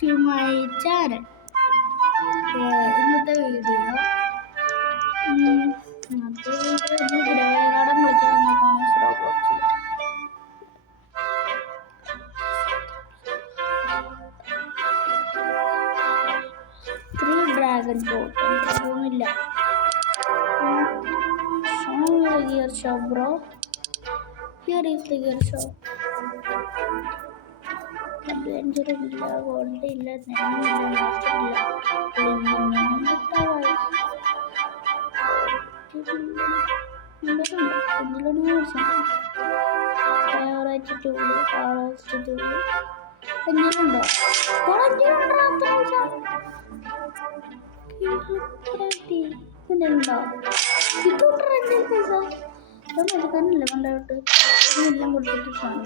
to my channel. ഇന്നത്തെ video ഗ്രഹനാടൻ കളിക്കാൻ വന്നേക്കാണ് റോബ്ലോക്സിൽ. Dragon boat ഒന്നുമില്ല. Gear show bro. Here is the gear show. Adventure ഇല്ല, gold ഇല്ല, സ്നേഹമില്ല, master favourite tool forest tool എങ്ങനെയുണ്ടോ? ഇതുണ്ടോ? എടുക്കാനില്ല കൊണ്ടോട്ട് എല്ലാം കൊടുത്തിട്ടാണ്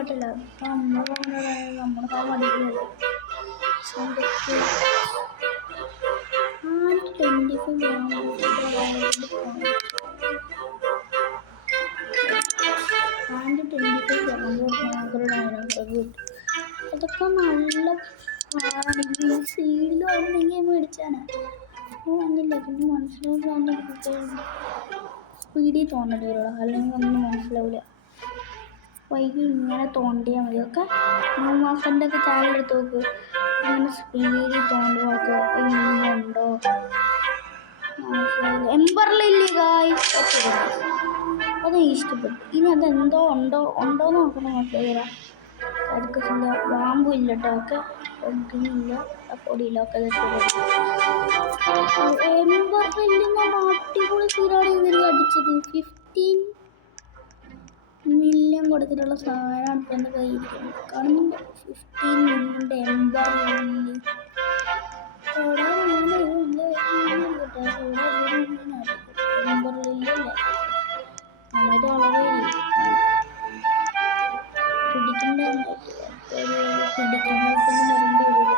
ില്ല നമ്മുടെ മടിയിലല്ലേ. അതൊക്കെ നല്ല സീഡിൽ വന്നെങ്കിൽ മേടിച്ചാണ്. വന്നില്ല, പിന്നെ മനസ്സിലാവില്ല. സ്പീഡിൽ തോന്നേണ്ടി വരുള്ളൂ, അല്ലെങ്കിൽ ഒന്നും മനസ്സിലാവില്ല. വൈകി ഇങ്ങനെ തോണ്ടിയാൽ മതി. ഒക്കെ മാസൻ്റെ ഒക്കെ ചാനൽ എടുത്ത് നോക്ക്. ഇങ്ങനെ സ്പീഡിൽ തോണ്ടുമ്പോഴൊക്കെ ഇങ്ങനെയുണ്ടോ മനസ്സിലാവില്ല. എംബർലില്ലേ ഗായ്സ്, അത് ഇഷ്ടപ്പെട്ടു. ഇനി അതെന്തോ ഉണ്ടോ നോക്കണം. മനസ്സിലായില്ല. അടുക്ക എന്താ വാമ്പും ഇല്ല കേട്ടോ. ഒക്കെ ഒന്നില്ല, പൊടിയില്ല. ഒക്കെ എംബർലിന്ന് അടിപൊളി സീരാണ് ഇവർ അടിച്ചത്. 15 മില്യൺ കൊടുത്തിട്ടുള്ള സാധനമാണ് ഇപ്പം എൻ്റെ കയ്യിരിക്കുന്നത്. കാണുന്നുണ്ട് 15 മില്യൻ്റെ എംബർലില്ലി. എംബർലില്ലല്ലേ നന്നായിട്ട് വളരെ പിടിക്കണ്ടെന്ന് പിടിക്കുന്നതൊന്നും വരേണ്ടി വരില്ല.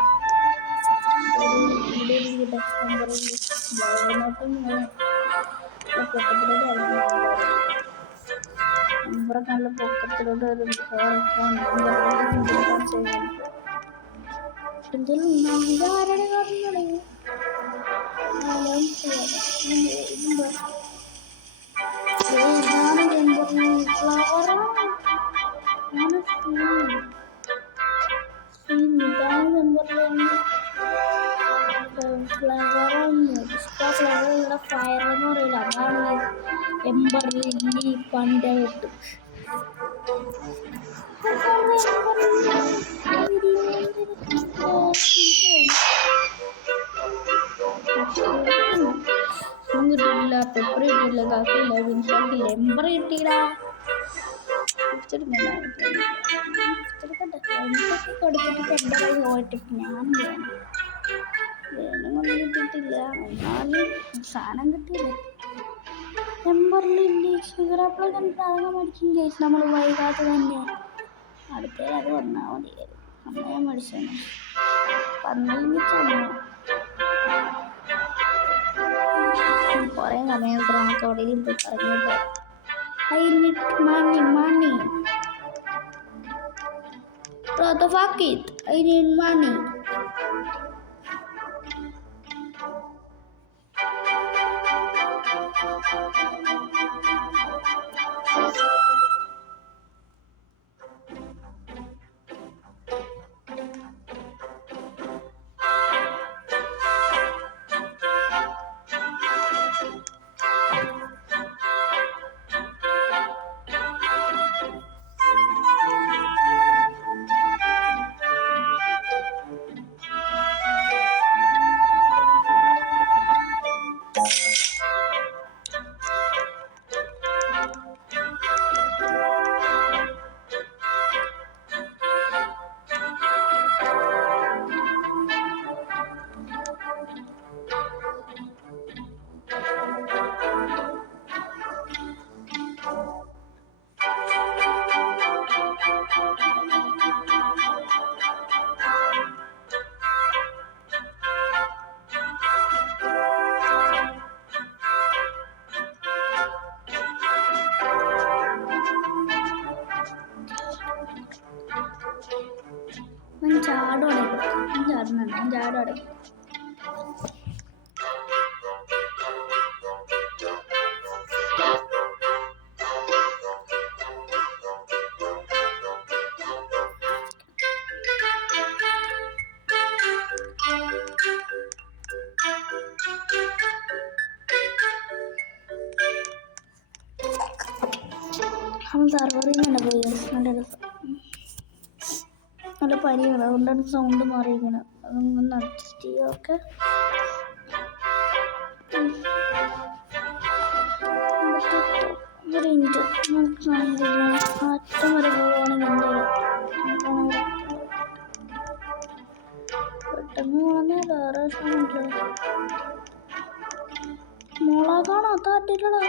നമ്പറൊക്കെ നല്ല പൊക്കത്തിലോട്ട് വരും. എന്തെങ്കിലും ആരുടെ കാരണം ഫ്ലവറുള്ള ഫയർ എന്ന് പറയില്ല, അതാണ് എംബർലില്ലി പണ്ടായിട്ട്. കാക്കില്ല വിൻഷാക്കില്ല എംബർ കിട്ടിയിടാ കൊടുത്തിട്ട് എൻ്റെ കൈ പോയിട്ട് ഞാൻ വേണമെന്നൊന്നും കിട്ടിയിട്ടില്ല എന്നാലും സാധനം കിട്ടിയില്ല എംബറിലില്ലേ ഷുഗറാപ്പിൾ സാധനം മേടിക്കും കേസ് നമ്മൾ വൈകാതെ തന്നെ അടുത്തത് അത് വന്നാൽ മതിയായിരുന്നു അമ്മയെ മേടിച്ചാണ് വന്നില്ലെങ്കിൽ കുറേ സമയത്ത് നമുക്ക് എവിടെയും പോയി പറഞ്ഞിട്ട് I need money. Bro, the fuck it. I need money. ചാടോടെ അവൻ സർവറിൽ നിന്ന് പോയി നല്ല രസം നല്ല പനിയാണ് അതുകൊണ്ടാണ് സൗണ്ട് മാറിയിരിക്കണം അതൊന്ന് അഡ്ജസ്റ്റ് ചെയ്യുക ഒരു ഇഞ്ച് നമുക്ക് അറ്റം വരെ പോവുകയാണെങ്കിൽ പെട്ടെന്ന് പോകണേ വേറെ സാധനമില്ല മുളകാണോ താറ്റില്ലടാ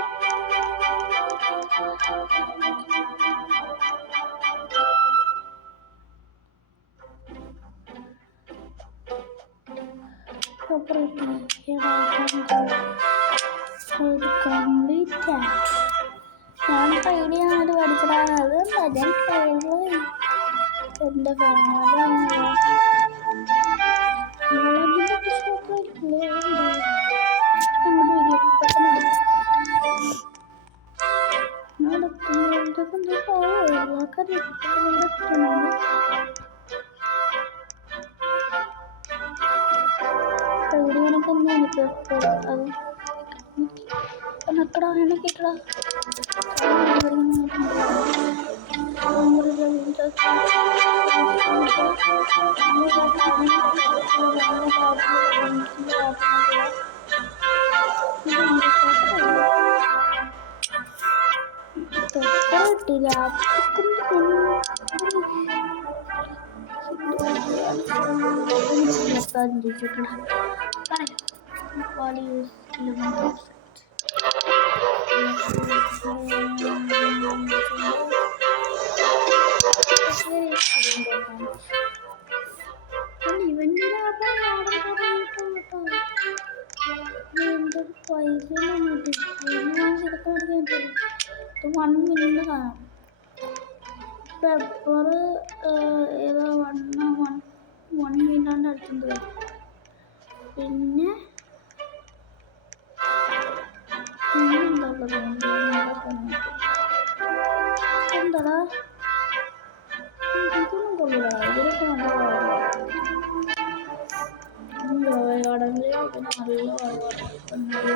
ഞാൻ ട്രെയിൻ ചെയ്യാൻ പഠിച്ചിട്ടാണ് അത് ഞാൻ ട്രെയിനിൽ എൻ്റെ പെപ്പർ ഏതോ 1 മില്യൻ്റെ അടുത്തുണ്ട് പിന്നെ എന്താ എന്താടാ ഇതൊന്നും കൊള്ളില്ല ഇതിലൊക്കെ നല്ല കടലിൽ ഇതിന്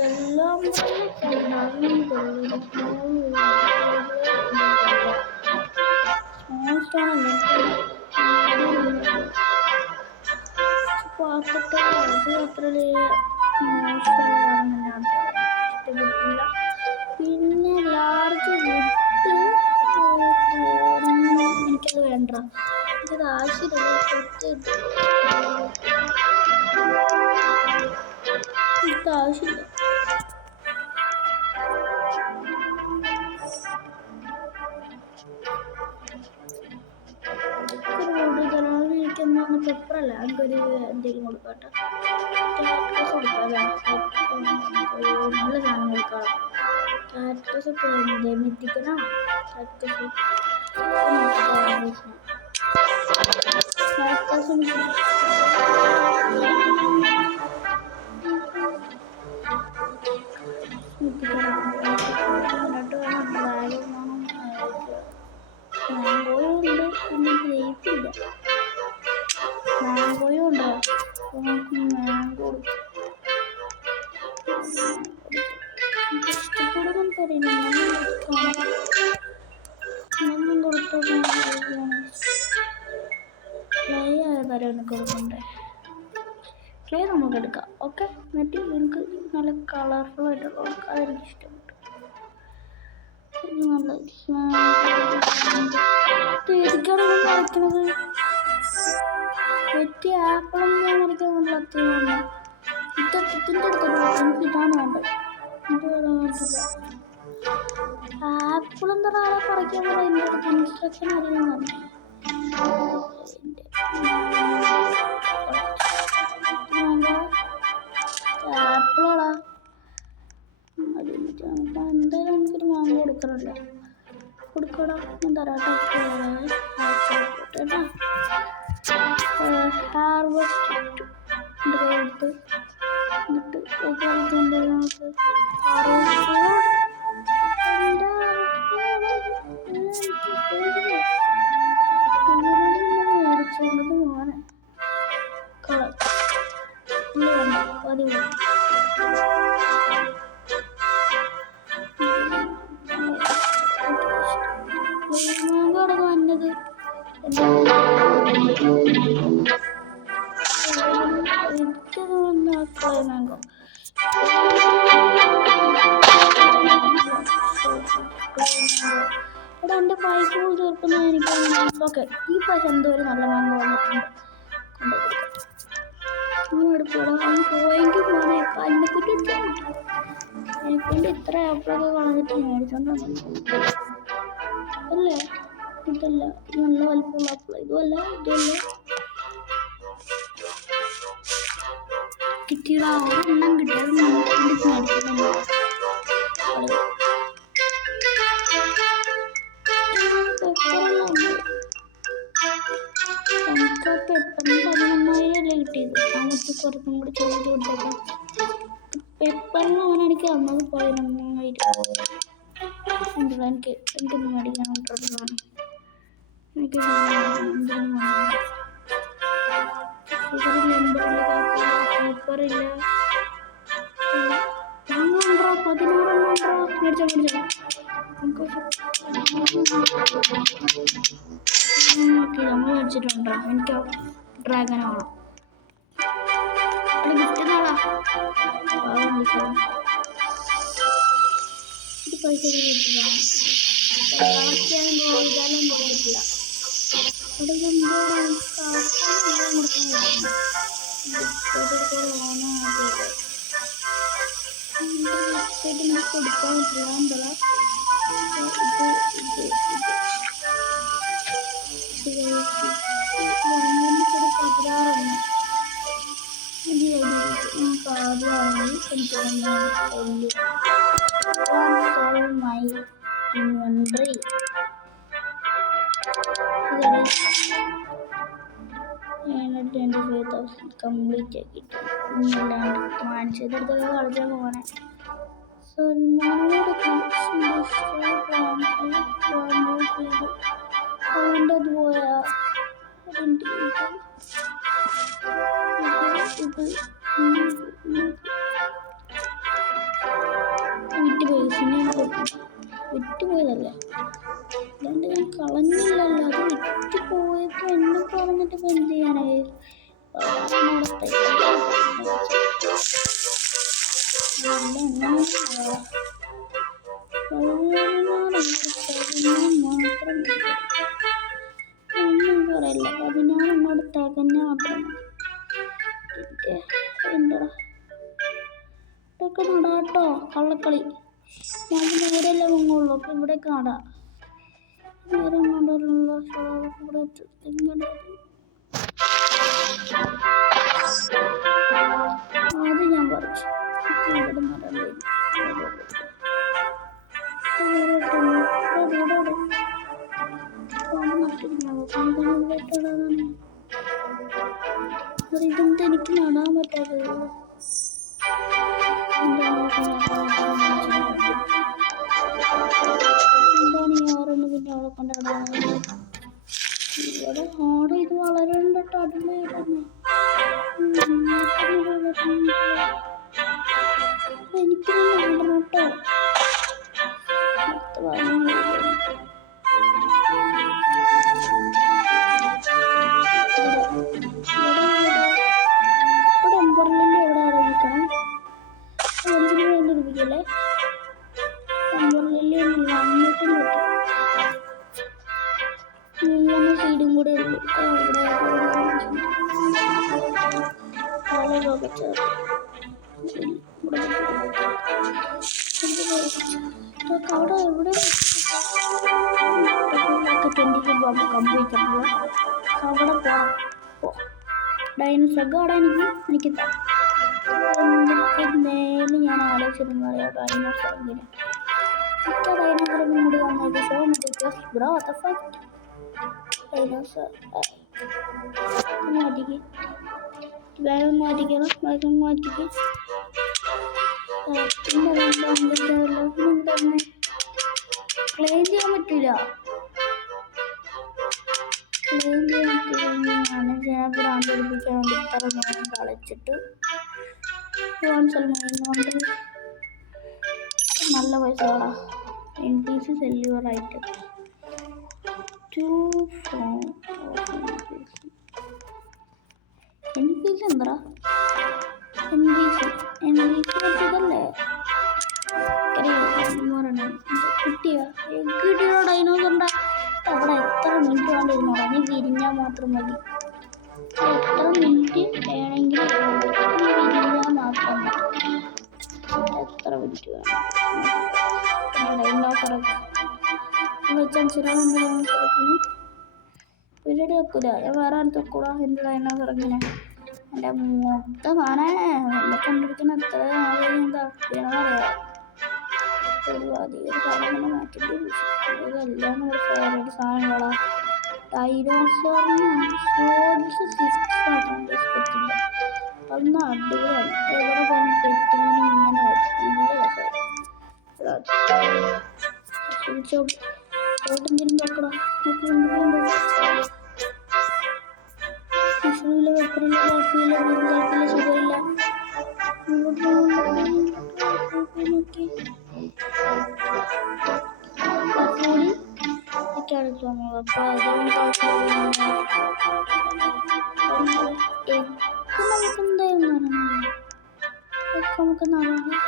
എല്ലാം സ്റ്റോണല്ലേ പാർത്തിട്ട് അത് അത്ര മോശമുള്ളതാണെന്നാണ് ഇഷ്ടപ്പെട്ടില്ല. പിന്നെ ലാർജ് വുഡ് എനിക്കത് വേണ്ട, എനിക്കത് ആവശ്യമില്ല. എനിക്ക് ആവശ്യമില്ല. എനിക്കെന്താണ് പെപ്പറല്ല, എനിക്കൊരു എന്തെങ്കിലും കൊടുക്കട്ടെ. നല്ല സാധനം കൊടുക്കാം. കാക്ടസ് ഒക്കെ മിത്തിക്കണോ? കാക്ടസ് മാങ്കോയുണ്ട്, പിന്നെ ഗ്രേപ്പില്ല. മാങ്കോയും ഉണ്ടോ? മാങ്കോ ഇഷ്ടപ്പെടുന്നു തരില്ല. ഒന്നും കൊടുത്തോ ക്ലേ ആയതാരം എനിക്ക് കൊടുക്കണ്ടേ? ക്ലേ നമുക്ക് എടുക്കാം. ഓക്കെ, എന്നിട്ട് എനിക്ക് നല്ല കളർഫുൾ ആയിട്ട് കൊടുക്കാം. അതെനിക്ക് ഇഷ്ടപ്പെട്ടു. നല്ല എനിക്കാണ് വരയ്ക്കണത്. പറ്റിയ ആപ്പിളൊന്നും ഞാൻ വരയ്ക്കാൻ നല്ല അത്യാവശ്യം. ഇതിൻ്റെ അടുത്തുള്ള എനിക്ക് ഇതാണ് വേണ്ടത്. ആപ്പിളും തരാതെ പറിക്കാൻ പോലെ എൻ്റെ അടുത്ത് ഇൻസ്ട്രക്ഷൻ അറിയുന്നതാണ്. ആപ്പിളോടാ എന്തായാലും എനിക്കൊരു മാങ്ങ കൊടുക്കണല്ലോ. കൊടുക്കടാ, ഞാൻ തരാട്ടോ. ഹാർവെസ്റ്റ് എടുത്ത് എന്നിട്ട് നമുക്ക് മേടിച്ചോണ്ടത് മോനെ പതിവ് മാങ്കോടെ വന്നത് മാങ്കോ ഇവിടെ എൻ്റെ പൈസ തീർക്കുന്ന എനിക്ക്. ഓക്കെ, ഈ പൈസ എന്തോ ഒരു നല്ല മാങ്കോ വന്നിട്ടുണ്ട്. എടുക്കൂടാ, അവൻ പോയെങ്കിൽ പോനെ കല്ലിക്കുറ്റി എനിക്കൊണ്ട് ഇത്ര ആപ്പിളൊക്കെ കളഞ്ഞിട്ട് മേടിച്ചോണ്ട് അല്ലേ? ഇതല്ല, ഇത് നല്ല വലിപ്പമുള്ള ആപ്പിള. ഇതുമല്ല, ഇതല്ല. കിട്ടിയടാ, ഒരെണ്ണം കിട്ടിയത് മേടിക്കുന്നുണ്ട്. എനിക്ക് പെട്ടെന്ന് 11,000 കിട്ടിയത്. അങ്ങനത്തെ കുറച്ചും കൂടി ചെയ്ത് കൊടുത്തേക്കാം. പെപ്പറിന് അവൻ എനിക്ക് തന്നത് 11,000. എനിക്കൊന്ന് മേടിക്കാൻ വേണ്ടിയിട്ടുള്ളതാണ്. എനിക്ക് പേപ്പറില്ല. 16 മേടിച്ചോ. നമ്മൾ മേടിച്ചിട്ടുണ്ടോ? എനിക്ക് ഡ്രാഗൺ വേണം. ഗിഫ്റ്റ് നാളാ ഇത് പൈസ കിട്ടില്ല. ഇതാലും കിട്ടില്ല. അവിടെ കൊടുക്കാൻ പറ്റില്ല. എന്താ ഇൻവെന്ററി കംപ്ലീറ്റ് ആക്കിയിട്ട് മാനസികടുത്തൊക്കെ കളിച്ചാൽ പോകണേ. അവൻ്റെ അത് പോയാ വിറ്റുപോയി. പിന്നെ വിറ്റുപോയതല്ലേ. അല്ലാണ്ട് ഞാൻ കളഞ്ഞില്ലല്ലോ, അത് വിറ്റ് പോയപ്പോൾ എന്നെ പറഞ്ഞിട്ട് ഇപ്പം എന്ത് ചെയ്യാനേ? ഒന്നും പറയില്ല, 16 തികഞ്ഞ മാത്രം എന്താ ഇതൊക്കെ നടാട്ടോ, കള്ളക്കളി. ഞാൻ പിന്നെ ഇവിടെയല്ലേ മുങ്ങുള്ളൂ, അപ്പം ഇവിടെയൊക്കെ നടാം. നേരെ കൊണ്ടുള്ള ഇവിടെ അത് ഞാൻ പറിച്ചു. ഇവിടെ നടണ്ടേ ഇതെന്താ എനിക്ക് നടാൻ പറ്റാത്തത്? എന്താണ് ഞാറൊന്ന് പിന്നെ അവിടെ കൊണ്ടിടാൻ? ഇവിടെ ആടെ ഇത് വളരണ്ട കേട്ടോ, അടിപൊളിയായിട്ട് എനിക്ക് നടണം കേട്ടോ. അടുത്ത പറഞ്ഞു ഇവിടെ എംബർലിൻ്റെ എവിടെ ആരംഭിക്കണം? എന്തിനു വേണ്ടി ഇരിക്കല്ലേ? എംബർലിൻ്റെ വന്നിട്ടും പറ്റും. 3 സീഡും കൂടെ ഉള്ളൂ. അവിടെ അവിടെ എവിടെ 24 കംപ്ലീറ്റ് ആക്കുക. അവിടെ പോകാം. ഡൈനോസർ അവിടെ എനിക്ക് നേരെ ഞാൻ ആലോചിച്ചിരുന്നു പറയാം. ഡൈനോസർ ഇങ്ങനെ ഡൈനോസറിനും കൂടി വന്നത് ഷോ ബ്രോ ഡൈനോസർ മാറ്റിക്ക്, വേഗം മാറ്റിക്കണം, വേഗം മാറ്റിക്ക്. ക്ലെയിം ചെയ്യാൻ പറ്റൂല. ഞാൻ ഭ്രാന്ത് പഠിപ്പിക്കാൻ വേണ്ടി ഇത്ര നേരം കളിച്ചിട്ട് കൊണ്ട് നല്ല പൈസ വേടാ. NPC സെല്ലുവർ ഐറ്റം 2 NPC എന്താ? NPC പറ്റിയതല്ലേ? കിട്ടിയോ? കിട്ടിയോ ഡൈനോസറിൻ്റെ? അവിടെ എത്ര മിനിറ്റ് വേണ്ടിയിരുന്നോടാ? നീ വിരിഞ്ഞാൽ മാത്രം മതി. എത്ര മിനിറ്റ് വേണമെങ്കിലും നീ വിരിഞ്ഞാൽ മാത്രം മതി. എത്ര മിനിറ്റ് വേണം? ഡൈനോസറൊക്കെ വെച്ചനുസരിക്കുന്നു. പരിപാടി വെക്കൂല, ഞാൻ വേറെ അടുത്ത് വെക്കൂടാ. എന്ത് ഡൈനോസർ ഇങ്ങനെ എൻ്റെ മൊത്ത കാണേ എന്നെ കണ്ടിരിക്കുന്ന എത്ര എന്താ പറയാ. ഒരു സാധനം മാറ്റിട്ട് ഇതെല്ലാം നമ്മുടെ ഫേവറേറ്റ് സാധനങ്ങളാ. ഡൈനോസറിന് പറ്റില്ല, അന്ന് അടിപൊളിയാണ്. എവിടെ പോയി പെറ്റിങ്ങനെ ഇങ്ങനെ നല്ല രസമാണ്. ഓട്ടെന്തെങ്കിലും നോക്കടാ, വിഷുവില്ല, വെപ്പറില്ല, കാപ്പിയില്ല, വീട്ടിൽ സുഖമില്ല. നമുക്ക് നടക്കാം.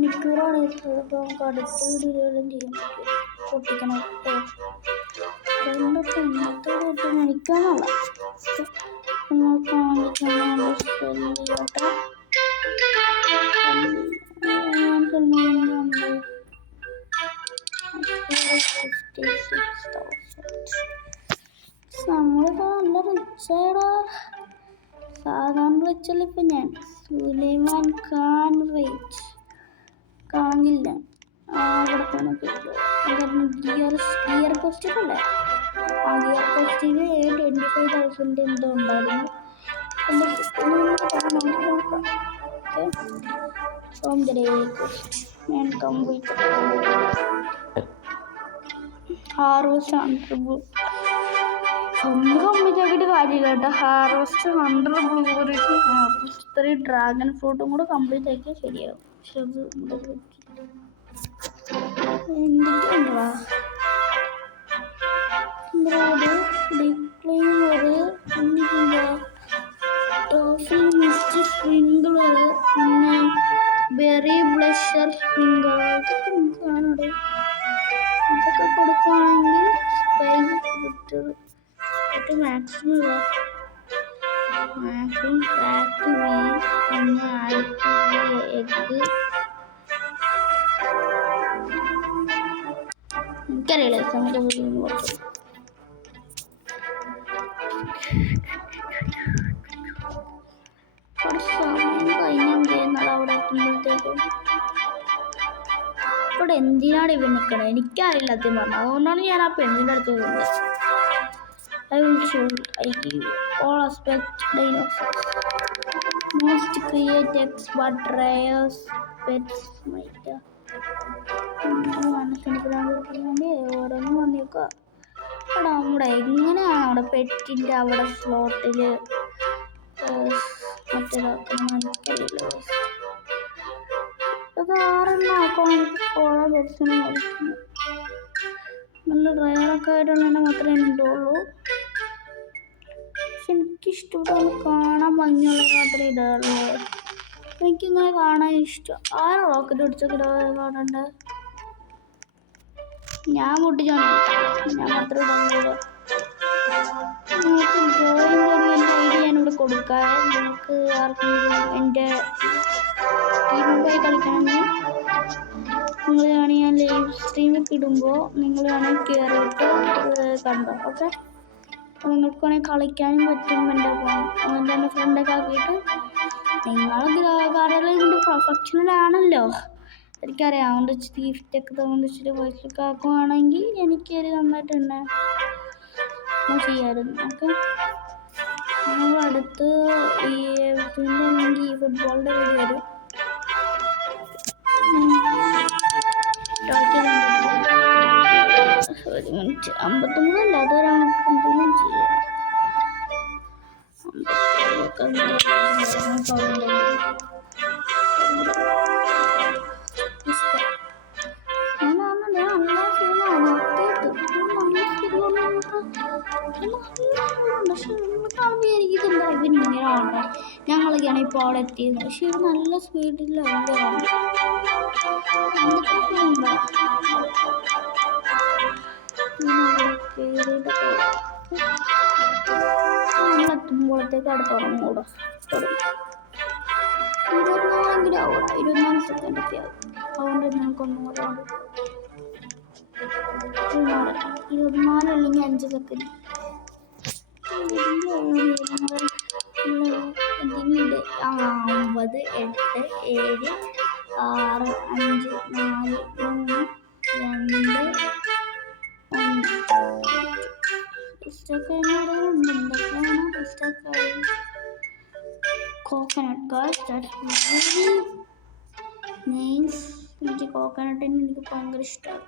മിക്കൂറാണ് ഇപ്പോൾ നമുക്ക് അടുത്ത വീഡിയോയിലും ചെയ്യാൻ പൊട്ടിക്കണം. ഇന്നത്തെ പൊട്ടി മണിക്കാനുള്ള നമ്മളിപ്പോൾ നല്ല റിച്ചാടാ. സാധാരണ റിച്ചല്ല. ഇപ്പം ഞാൻ സുലൈമാൻ ഖാൻ റേറ്റ് കാണില്ല. അവിടെ തന്നെ ഗിയർ കോസ്റ്റ്യൂം അല്ലേ? ആ ഗിയർ കോസ്റ്റ്യൂമിന് 25,000 എന്തോ ഉണ്ടായിരുന്നു. ഞാൻ കംപ്ലീറ്റ് ഹാർവസ്റ്റ് സ്വന്തം കംപ്ലീറ്റ് ആക്കിയിട്ട് കാര്യമില്ല കേട്ടോ. ഹാർവസ്റ്റ് 100 ബ്ലൂബെറീസ്, ഹാർവസ്റ്റ് 3 ഡ്രാഗൺ ഫ്രൂട്ടും കൂടെ കംപ്ലീറ്റ് ആക്കിയാൽ ശരിയാവും. പക്ഷെ അത് എന്തൊക്കെയുണ്ടോ ടോഫി മിസ്റ്റ് സ്പ്രിങ്കിളുകൾ, പിന്നെ ബെറി ബ്ലഷർ സ്പ്രിങ്കിളുകൾ, ഇതൊക്കെ നമുക്ക് കാണൂടെ. ഇതൊക്കെ കൊടുക്കുകയാണെങ്കിൽ മാക്സിമം പാക്ക് പിന്നെ എഗ്ഗ് എനിക്കറിയില്ല സമയത്ത് കുറച്ച് സമയം കഴിഞ്ഞാൽ ചെയ്യുന്നത് അവിടെ എത്തുമ്പോഴത്തേക്കും. ഇവിടെ എന്തിനാണ് ഇവ നിൽക്കണത് എനിക്കറിയില്ല സത്യം പറഞ്ഞു. അതുകൊണ്ടാണ് ഞാൻ ആ പെണ്ണിൻ്റെ അടുത്ത് പോകുന്നത്. I will show you. I give you all aspect dinosaurs. Most create expert rare pets. ഓരോന്നും വന്നേക്കുക. അവിടെ നമ്മുടെ എങ്ങനെയാണ് നമ്മുടെ പെറ്റിൻ്റെ അവിടെ സ്ലോട്ടിൽ മറ്റേതാക്കണം എനിക്കറിയില്ല. അത് 6 ആക്കുകയാണെങ്കിൽ ഓരോ പെറ്റ്സിനും കളിക്കുന്നു. നല്ല ഡ്രൈവറൊക്കെ ആയിട്ടുള്ള മാത്രമേ ഉണ്ടുള്ളൂ. പക്ഷെ എനിക്കിഷ്ടപ്പെട്ട കാണാൻ ഭംഗിയുള്ള മാത്രമേ ഇടാറുള്ളൂ. എനിക്കിങ്ങനെ കാണാൻ ഇഷ്ടം. ആരും റോക്കറ്റ് പിടിച്ചൊക്കെ കാണണ്ടേ. ഞാൻ പൊട്ടിച്ചാണ്, ഞാൻ മാത്രമേ ഇടാറുള്ളൂ. നിങ്ങൾക്ക് ഡ്രോയിങ് എൻ്റെ ഐഡിയ ഞാനിവിടെ കൊടുക്കാം. നിങ്ങൾക്ക് ആർക്കെങ്കിലും എൻ്റെ ടീമുമായി കളിക്കണമെങ്കിൽ നിങ്ങൾ വേണമെങ്കിൽ ഞാൻ ലൈവ് സ്ട്രീമൊക്കെ ഇടുമ്പോൾ നിങ്ങൾ വേണമെങ്കിൽ കയറിയിട്ട് കണ്ടോ. ഓക്കെ, അപ്പോൾ നിങ്ങൾക്ക് വേണമെങ്കിൽ കളിക്കാനും പറ്റും. എൻ്റെ അങ്ങനത്തെ എൻ്റെ ഫ്രണ്ടൊക്കെ ആക്കിയിട്ട് നിങ്ങൾ കടകളിൽ പ്രൊഫഷണലാണല്ലോ എനിക്കറിയാം. അതുകൊണ്ട് ഇച്ചിരി ഗിഫ്റ്റൊക്കെ തോന്നിച്ചിട്ട് വോയിസൊക്കെ ആക്കുവാണെങ്കിൽ എനിക്കൊരു നന്നായിട്ടുണ്ട് ചെയ്യാമായിരുന്നു. ഓക്കെ, നമ്മൾ അടുത്ത് ഈ ഫുട്ബോളിൻ്റെ വീഡിയോ വരും. ഒരു മിനിറ്റ് 53 അല്ല, അതൊരാണെങ്കിലും ചെയ്യാം. ഞങ്ങളൊക്കെയാണ് ഇപ്പോൾ അവിടെ എത്തിയത്. പക്ഷെ ഇത് നല്ല സ്പീഡിലല്ല നമ്മളെത്തുമ്പോഴത്തേക്ക് അവിടെ തുടങ്ങൂടോ. 24 ആവൂടാ, 24 സെക്കൻഡ് ഒക്കെ ആവും. അതുകൊണ്ട് ഞങ്ങൾക്കൊന്നും കൂടെ 24 അല്ലെങ്കിൽ 5 സെക്കൻഡ്. ഇതിൻ്റെ 9, 8, 7, 6, 5, 4, 3, 2, 1. Coconut guys, that's very nice. എനിക്ക് കോക്കനട്ടിന് എനിക്ക് ഭയങ്കര ഇഷ്ടമാണ്.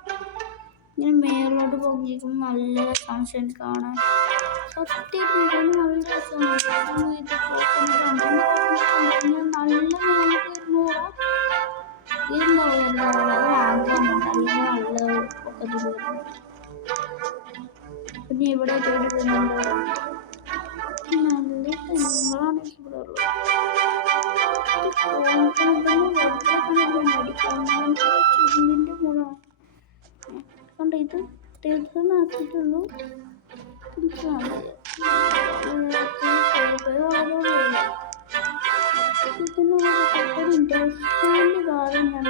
ഇങ്ങനെ മേലോട്ട് പൊങ്ങിയിരിക്കുമ്പോൾ നല്ല രസമാണ് കാണാൻ. സത്യമായിട്ട് നല്ല രസമാണ്. ഇത് കോക്കനട്ടാണ് നല്ല മേലോട്ട് വരുന്നൂടാ. അല്ലെങ്കിൽ നല്ല പൊക്കത്തിൽ വരുന്നു. പിന്നെ ഇവിടെ കേട്ടിട്ടുണ്ടോ നല്ല തെങ്ങുകളാണ് ഇവിടെ ഉള്ളത്. ചെടിൻ്റെ മുളാണ് കണ്ട. ഇത് തീർച്ചയായിട്ടുള്ളൂ. ഇതിനൊരു ഇൻട്രസ്റ്റിൻ്റെ കാര്യം ഞാൻ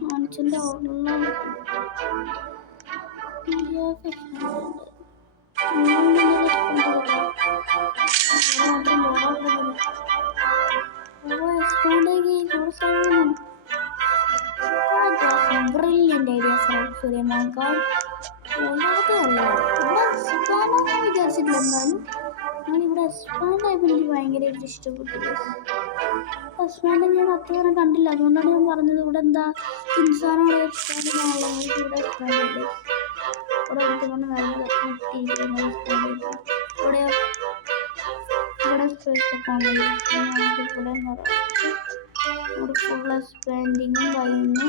കാണിച്ചിൻ്റെ ഗെയിം വാങ്ങിക്കാൻ. അല്ല ഇവിടെ എക്സ്പാൻഡൊന്നും വിചാരിച്ചിട്ടില്ല. എന്നാലും ഞാനിവിടെ എക്സ്പാൻഡ് ആയപ്പോൾ എനിക്ക് ഭയങ്കരമായിട്ട് ഇഷ്ടപ്പെട്ടു. എക്സ്പാൻഡ് ഞാൻ അത്ര കണ്ടില്ല, അതുകൊണ്ടാണ് ഞാൻ പറഞ്ഞത് ഇവിടെ എന്താ ഇൻസാനുള്ള എക്സ്പാൻഡ് എന്നുള്ളത്. ഇവിടെ എക്സ്പാൻഡ് ഉണ്ട്. ഇവിടെ എടുത്തുകൊണ്ട് നല്ലതൊക്കെ ഇട്ടിരിക്കുന്നത് എക്സ്പാൻഡ് ചെയ്തു. ഇവിടെ സ്പേസ് ഒക്കെ ആണല്ലോ. ഇവിടെ ഫുൾ എക്സ്പാൻഡിങ്ങും കഴിഞ്ഞു.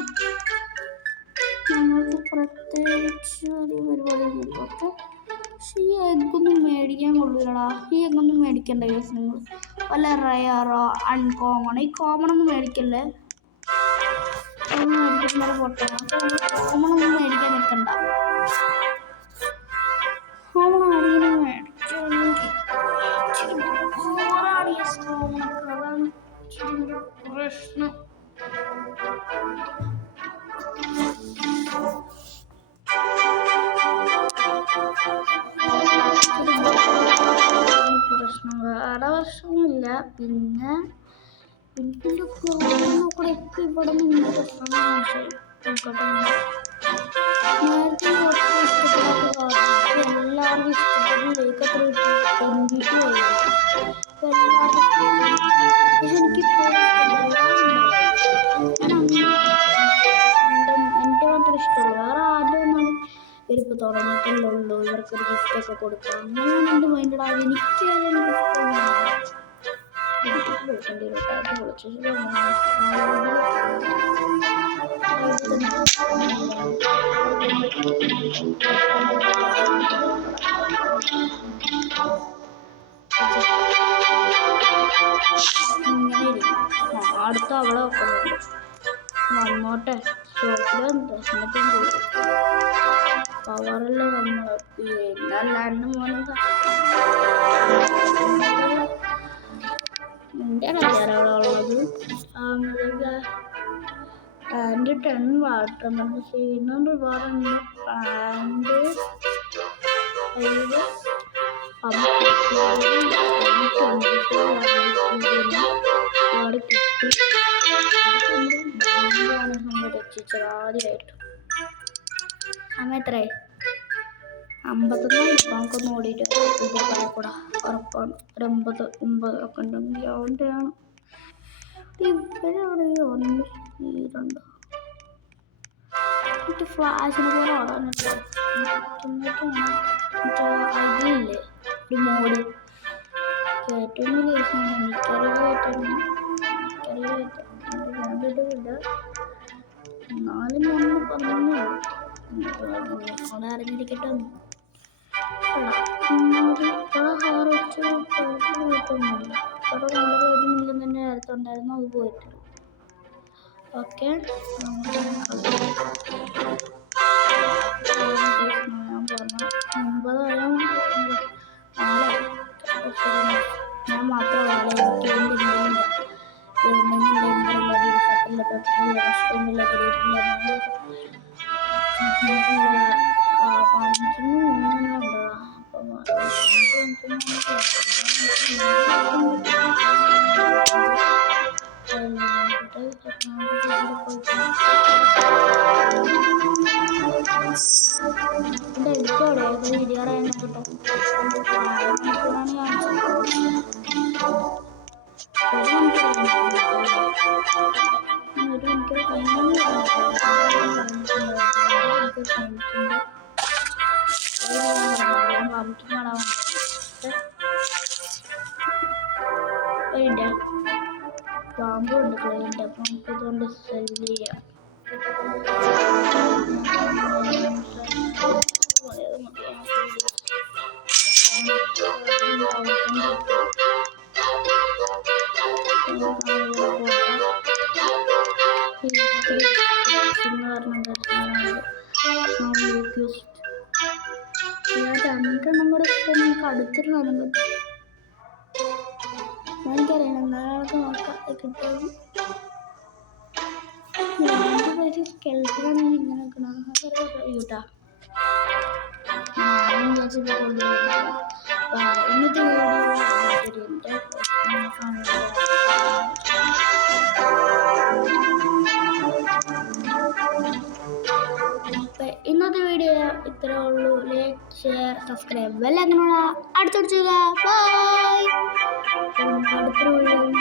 ഞങ്ങൾക്ക് പ്രത്യേകിച്ച് ഒരു പരിപാടിയൊന്നുമില്ല. ഓക്കെ, പക്ഷെ ഈ എഗ്ഗൊന്നും മേടിക്കാൻ കൊള്ളില്ലടാ. ഈ എഗ്ഗൊന്നും മേടിക്കണ്ട കേസ്. നിങ്ങൾ വല്ല റയറോ അൺകോമൺ, ഈ കോമണൊന്നും മേടിക്കല്ലേ. അതൊന്നും മേടിക്കുന്നവരെ പൊട്ടണം. കോമണൊന്നും മേടിക്കാൻ നിൽക്കണ്ട. കോമൺ ആരെങ്കിലും മേടിക്കുകയാണെങ്കിൽ ഓറാണ് ഈ കോമണൊക്കെ. അതാണ് ഇച്ചിരി പ്രശ്നം. പ്രശ്നം വേറെ പ്രശ്നമൊന്നുമില്ല. പിന്നെ നോക്കണേ ഇവിടെ നിന്ന് പ്രശ്നം നോക്കട്ടെ. നേരത്തെ ഇഷ്ടപ്പെടാത്ത എല്ലാവർക്കും ഇഷ്ടപ്പെടുന്ന ലൈക്ക് അത്ര കിട്ടിയിട്ട് എനിക്കിപ്പോൾ എനിക്ക് മാത്രമേ ഇഷ്ടമുള്ളൂ. വേറെ ആരും ഒന്നും ഇവരിപ്പോൾ തുടങ്ങിയിട്ടല്ലേ ഉള്ളൂ. ഇവർക്കൊരു ഗിഫ്റ്റൊക്കെ കൊടുക്കാം. അങ്ങനെയാണ് എൻ്റെ മൈൻഡ്. എനിക്ക് അടുത്ത അവളെ വന്നോട്ടെ. ഷോപ്പിലുണ്ട് എന്നിട്ടും പവറല്ല നമ്മള്. പിന്നെ അല്ലാണ്ട് എൻ്റെ കല്യാണം അവിടെ ഉള്ളത്. പാൻറ് 10 വാട്ടർ നമുക്ക് ചെയ്യുന്നുണ്ട്. വേറുണ്ട് പാൻറ് ആദ്യമായിട്ട് സമയത്രേ 51 നമുക്കൊന്ന് ഓടിയിട്ട് കൂടെ ഉറപ്പാണ്. ഒരു 50 ഒക്കെ ഉണ്ടെങ്കിൽ അവൻ്റെയാണ്. ഇവരവിടെ 1 2 ഫ്ലാഷിനെ പോലെ ഓടാനില്ല. അതില്ലേ ഒരു മോഡ് കയറ്റൊന്നും കയറ്റില്ല. എന്നാലും നമ്മൾ പറഞ്ഞു അവിടെ അറിഞ്ഞിരിക്കട്ടെ. കുഴപ്പമൊന്നുമില്ല. ഇവിടെ നല്ല കാര്യമില്ലെന്ന് തന്നെ നേരത്തെ ഉണ്ടായിരുന്നു, അത് പോയിട്ടില്ല. ഓക്കെ, ഞാൻ പറഞ്ഞു 9 ഞാൻ മാത്രമല്ല എനിക്ക് പാമ്പ് ഉണ്ട് ക്ലൈൻ്റ്. അപ്പം നമുക്ക് ഇതുകൊണ്ട് സെല് ചെയ്യാം. രണ്ടെണ്ണം കൂടെ നമുക്ക് അടുത്തിട്ട് കാണാൻ പറ്റും. എനിക്കറിയണം നാളെ നോക്കാം കിട്ടും. സ്കെൽറ്ററാണെങ്കിൽ ഇങ്ങനെ നിൽക്കണം. കഴിയൂട്ടാ. ഇന്നത്തെ വീഡിയോ ഇന്നത്തെ ഇത്രേ ഉള്ളൂ. ലൈക്ക്, ഷെയർ, സബ്സ്ക്രൈബ് ബെൽ അങ്ങനെ അടിച്ചടിച്ചുക. ബൈ. അടുത്ത വീഡിയോ